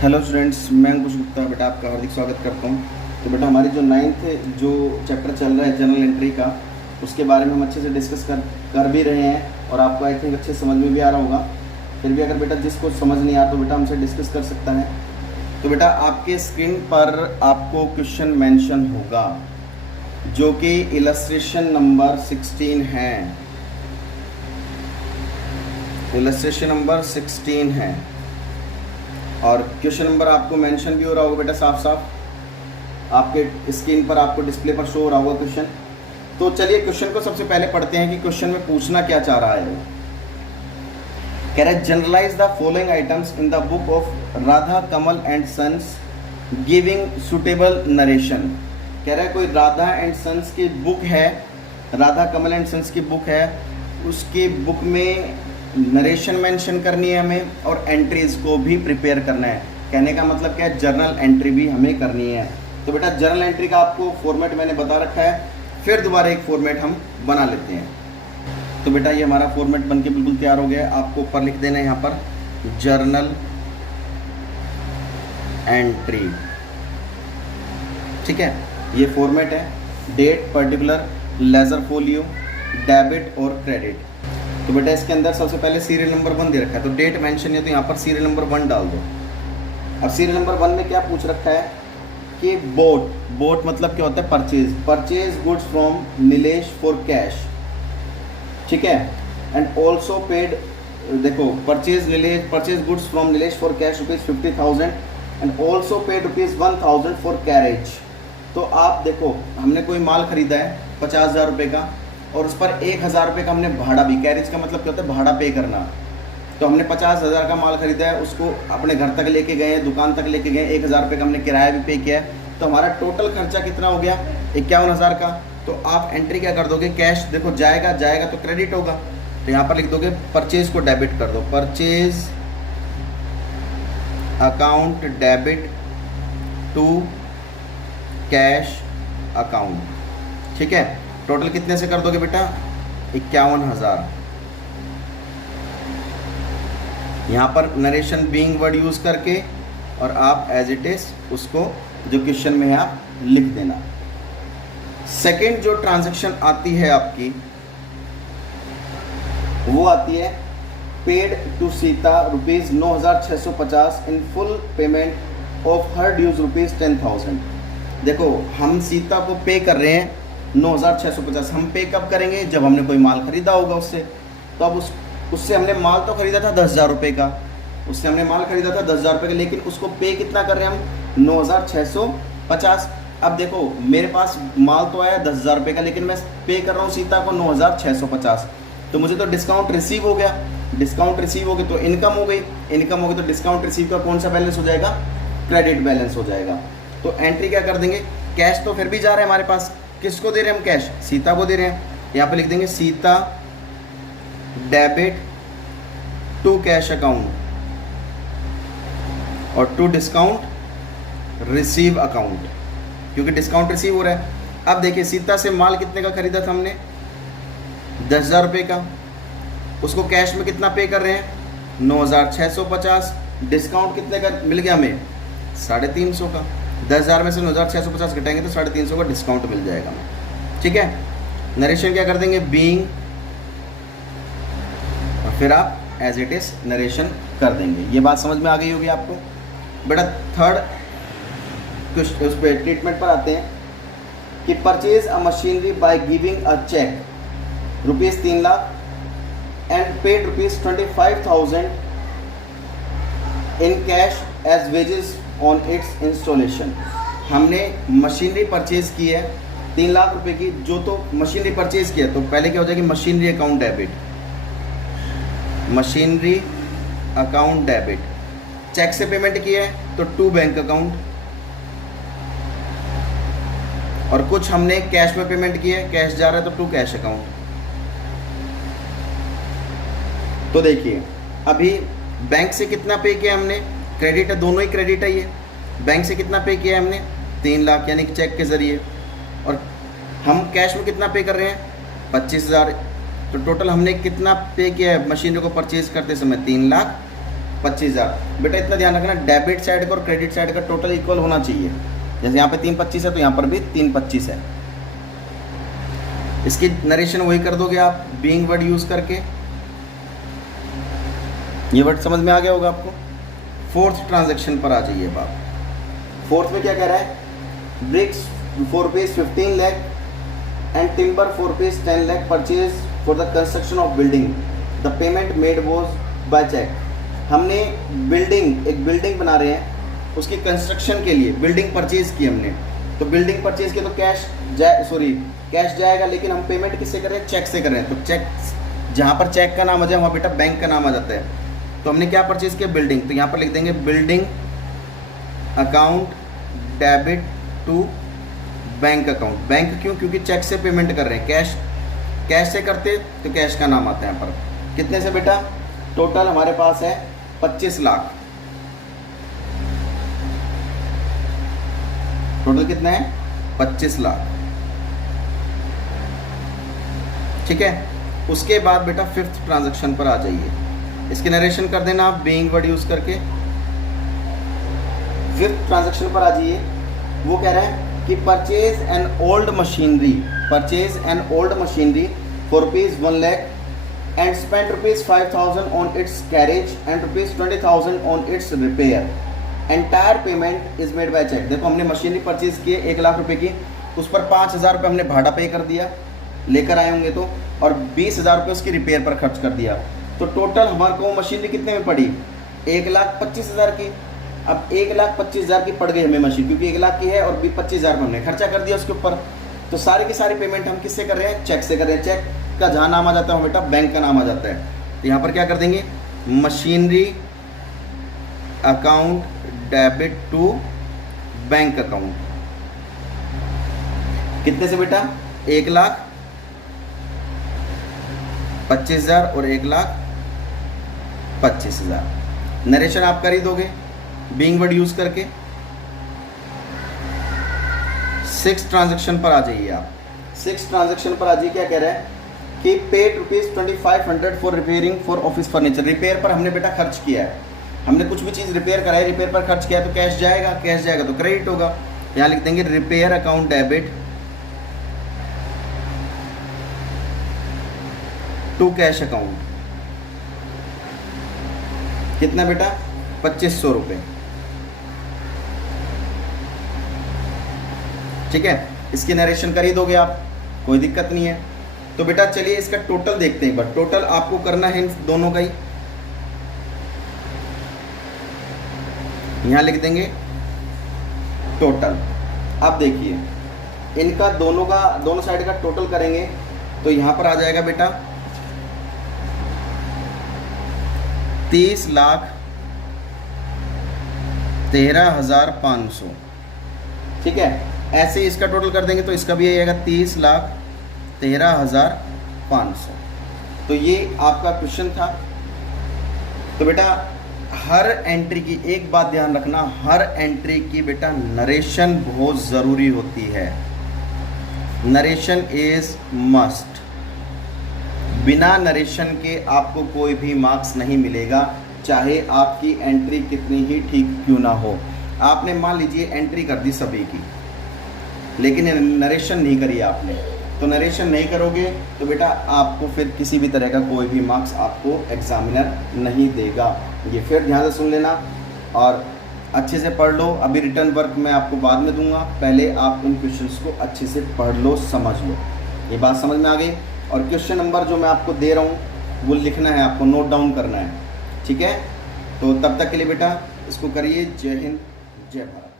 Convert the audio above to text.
Hello students, मैं अंकुश गुप्ता बेटा आपका हार्दिक स्वागत करता हूँ। तो बेटा हमारी जो नाइन्थ जो चैप्टर चल रहा है जनरल एंट्री का, उसके बारे में हम अच्छे से डिस्कस कर भी रहे हैं और आपको आई थिंक अच्छे समझ में भी आ रहा होगा। फिर भी अगर बेटा जिसको समझ नहीं आ तो बेटा हमसे डिस्कस कर सकता है। तो बेटा आपके स्क्रीन पर आपको क्वेश्चन मेंशन होगा जो कि इलस्ट्रेशन नंबर 16 है। इलस्ट्रेशन नंबर 16 है और क्वेश्चन नंबर आपको मेंशन भी हो रहा होगा बेटा, साफ साफ आपके स्क्रीन पर आपको डिस्प्ले पर शो हो रहा होगा क्वेश्चन। तो चलिए क्वेश्चन को सबसे पहले पढ़ते हैं कि क्वेश्चन में पूछना क्या चाह रहा है वो। कह रहा है generalise the following items in the book of Radha Kamal and Sons giving suitable narration. कह रहा है कोई राधा एंड सन्स की बुक है, राधा कमल एंड सन्स की बुक है, उसकी बुक में नरेशन मेंशन करनी है हमें और एंट्रीज को भी प्रिपेयर करना है। कहने का मतलब क्या है, जर्नल एंट्री भी हमें करनी है। तो बेटा जर्नल एंट्री का आपको फॉर्मेट मैंने बता रखा है, फिर दोबारा एक फॉर्मेट हम बना लेते हैं। तो बेटा ये हमारा फॉर्मेट बनके बिल्कुल तैयार हो गया है। आपको ऊपर लिख देना है यहाँ पर जर्नल एंट्री, ठीक है। ये फॉर्मेट है, date, particular, ledger folio, debit और क्रेडिट। तो बेटा इसके अंदर सबसे पहले सीरियल नंबर 1 दे रखा है, तो डेट मेंशन है तो यहाँ पर सीरियल नंबर 1 डाल दो। अब सीरियल नंबर 1 में क्या पूछ रखा है कि बोट मतलब क्या होता है, purchase goods from Nilesh for cash, ठीक है। एंड ऑल्सो पेड, देखो purchase goods from Nilesh for cash ₹50,000 and also paid ₹1,000 for carriage. तो आप देखो हमने कोई माल खरीदा है 50,000 रुपये का और उस पर 1,000 रुपये का हमने भाड़ा भी, कैरेज का मतलब क्या होता है, भाड़ा पे करना। तो हमने 50,000 का माल खरीदा है, उसको अपने घर तक लेके गए, दुकान तक लेके गए, 1,000 रुपये का हमने किराया भी पे किया है। तो हमारा टोटल खर्चा कितना हो गया, 51,000 का। तो आप एंट्री क्या कर दोगे, कैश देखो जाएगा तो क्रेडिट होगा, तो यहाँ पर लिख दोगे परचेज को डेबिट कर दो, purchase account debit to cash account, ठीक है। टोटल कितने से कर दोगे बेटा, 51,000। यहाँ पर नरेशन बीइंग वर्ड यूज़ करके और आप एज इट इज उसको जो क्वेश्चन में है आप लिख देना। सेकंड जो ट्रांजैक्शन आती है आपकी वो आती है paid to Sita ₹9,650 in full payment of her dues ₹10,000। देखो हम सीता को पे कर रहे हैं 9,650। हम पे कब करेंगे, जब हमने कोई माल खरीदा होगा उससे। तो अब उससे हमने माल तो खरीदा था 10,000 रुपये का, उससे हमने माल खरीदा था 10,000 रुपये का, लेकिन उसको पे कितना कर रहे हैं हम, 9,650। अब देखो मेरे पास माल तो आया 10,000 रुपये का, लेकिन मैं पे कर रहा हूँ सीता को 9,650। तो मुझे तो डिस्काउंट रिसीव हो गया, डिस्काउंट रिसीव हो गई तो इनकम हो गई, इनकम हो गई तो डिस्काउंट रिसीव का कौन सा बैलेंस हो जाएगा, क्रेडिट बैलेंस हो जाएगा। तो एंट्री क्या कर देंगे, कैश तो फिर भी जा रहा है हमारे पास, किसको दे रहे हैं हम, कैश सीता को दे रहे हैं। यहाँ पे लिख देंगे Sita debit to cash account और टू डिस्काउंट रिसीव अकाउंट, क्योंकि डिस्काउंट रिसीव हो रहा है। अब देखिए सीता से माल कितने का खरीदा था हमने, 10,000 रुपये का, उसको कैश में कितना पे कर रहे हैं, 9,650। डिस्काउंट कितने का मिल गया हमें, 350 का। 10,000 में से 9,650 घटाएंगे तो 350 का डिस्काउंट मिल जाएगा हमें, ठीक है। नरेशन क्या कर देंगे, बीइंग, और फिर आप एज इट इज नरेशन कर देंगे। ये बात समझ में आ गई होगी आपको। बेटा थर्ड उस पर ट्रीटमेंट पर आते हैं कि purchase a machinery by giving a cheque ₹3 lakh and paid ₹25,000 in cash as wages on its installation. हमने मशीनरी परचेज की है 3 लाख रुपए की, जो तो मशीनरी परचेज की है तो पहले क्या हो जाएगी, machinery account debit, machinery account debit. Cheque से पेमेंट की है तो टू बैंक अकाउंट, और कुछ हमने कैश में पेमेंट की है, कैश जा रहा है तो टू कैश अकाउंट। तो देखिए अभी बैंक से कितना पे किया हमने, क्रेडिट है, दोनों ही क्रेडिट है। ये बैंक से कितना पे किया है हमने, 3 लाख यानी कि चेक के ज़रिए, और हम कैश में कितना पे कर रहे हैं, 25,000। तो टोटल हमने कितना पे किया है मशीनरी को परचेज करते समय, 3 लाख 25,000। बेटा इतना ध्यान रखना, डेबिट साइड का और क्रेडिट साइड का टोटल इक्वल होना चाहिए। जैसे यहाँ पे 325 है तो यहाँ पर भी 325 है। इसकी नरेशन वही कर दोगे आप बीइंग वर्ड यूज करके। ये वर्ड समझ में आ गया होगा आपको। फोर्थ ट्रांजैक्शन पर आ जाइए बाप। फोर्थ में क्या कह रहा है, BRICS for rupees 15 lakh and timber for rupees 10 lakh purchase for the construction of building. The payment made was by check. हमने एक बिल्डिंग बना रहे हैं, उसकी कंस्ट्रक्शन के लिए बिल्डिंग परचेज की हमने। तो बिल्डिंग परचेज की तो कैश जाएगा, लेकिन हम पेमेंट किससे कर रहे हैं, चेक से कर रहे हैं। तो चेक जहाँ पर चेक का नाम आ जाए वहाँ बेटा बैंक का नाम आ जाता है। तो हमने क्या परचेज किया, बिल्डिंग। तो यहाँ पर लिख देंगे building account debit to bank account. Bank क्यों, क्योंकि चेक से पेमेंट कर रहे हैं। कैश से करते तो कैश का नाम आता है यहाँ पर। कितने से बेटा, टोटल हमारे पास है 25 लाख। टोटल कितना है, 25 लाख। ठीक है। उसके बाद बेटा फिफ्थ ट्रांजैक्शन पर आ जाइए। इसकी नरेशन कर देना आप बीइंग वर्ड यूज करके। फिफ्थ ट्रांजैक्शन पर आ जाइए। वो कह रहा है कि purchase an old machinery for rupees 1 lakh and spend rupees 5,000 on its carriage and rupees 20,000 on its repair. Entire payment is made by cheque. देखो हमने मशीनरी परचेज की 1 लाख रुपए की, उस पर 5,000 रुपये हमने भाड़ा पे कर दिया, लेकर आए होंगे तो, और 20,000 रुपये उसकी रिपेयर पर खर्च कर दिया। तो टोटल हमारे को मशीनरी कितने में पड़ी, 1,25,000 की। अब 1,25,000 की पड़ गई हमें मशीन, क्योंकि 1 लाख की है और 25,000 में हमने खर्चा कर दिया उसके ऊपर। तो सारी की सारी पेमेंट हम किससे कर रहे हैं, चेक से कर रहे हैं। चेक का जहाँ नाम आ जाता है बेटा बैंक का नाम आ जाता है। तो यहाँ पर क्या कर देंगे, machinery account debit to bank account. कितने से बेटा, 1,25,000 और 1,25,000। नरेशन आप कर ही दोगे बीइंग वर्ड यूज करके। 6 ट्रांजैक्शन पर आ जाइए आप। 6 ट्रांजैक्शन पर आ जाइए। क्या कह रहा है कि paid rupees 2,500 for repairing for office furniture. Repair पर हमने बेटा खर्च किया है, हमने कुछ भी चीज़ रिपेयर कराई, रिपेयर पर खर्च किया तो कैश जाएगा, कैश जाएगा तो क्रेडिट होगा। यहाँ लिख देंगे repair account debit to cash account. कितना बेटा, 2,500 रुपये। ठीक है। इसकी नरेशन कर ही दोगे आप, कोई दिक्कत नहीं है। तो बेटा चलिए इसका टोटल देखते हैं एक बार। टोटल आपको करना है इन दोनों का ही। यहां लिख देंगे टोटल। अब देखिए इनका दोनों साइड का टोटल करेंगे तो यहां पर आ जाएगा बेटा 30,13,500। ठीक है। ऐसे ही इसका टोटल कर देंगे तो इसका भी आएगा 30,13,500। तो ये आपका क्वेश्चन था। तो बेटा हर एंट्री की एक बात ध्यान रखना, हर एंट्री की बेटा नरेशन बहुत ज़रूरी होती है। Narration is must. बिना नरेशन के आपको कोई भी मार्क्स नहीं मिलेगा, चाहे आपकी एंट्री कितनी ही ठीक क्यों ना हो। आपने मान लीजिए एंट्री कर दी सभी की, लेकिन नरेशन नहीं करी आपने, तो नरेशन नहीं करोगे तो बेटा आपको फिर किसी भी तरह का कोई भी मार्क्स आपको एग्जामिनर नहीं देगा। ये फिर ध्यान से सुन लेना और अच्छे से पढ़ लो। अभी रिटर्न वर्क मैं आपको बाद में दूंगा, पहले आप इन क्वेश्चंस को अच्छे से पढ़ लो, समझ लो। ये बात समझ में आ गई। और क्वेश्चन नंबर जो मैं आपको दे रहा हूँ वो लिखना है, आपको नोट डाउन करना है। ठीक है। तो तब तक के लिए बेटा इसको करिए। जय हिंद, जय भारत।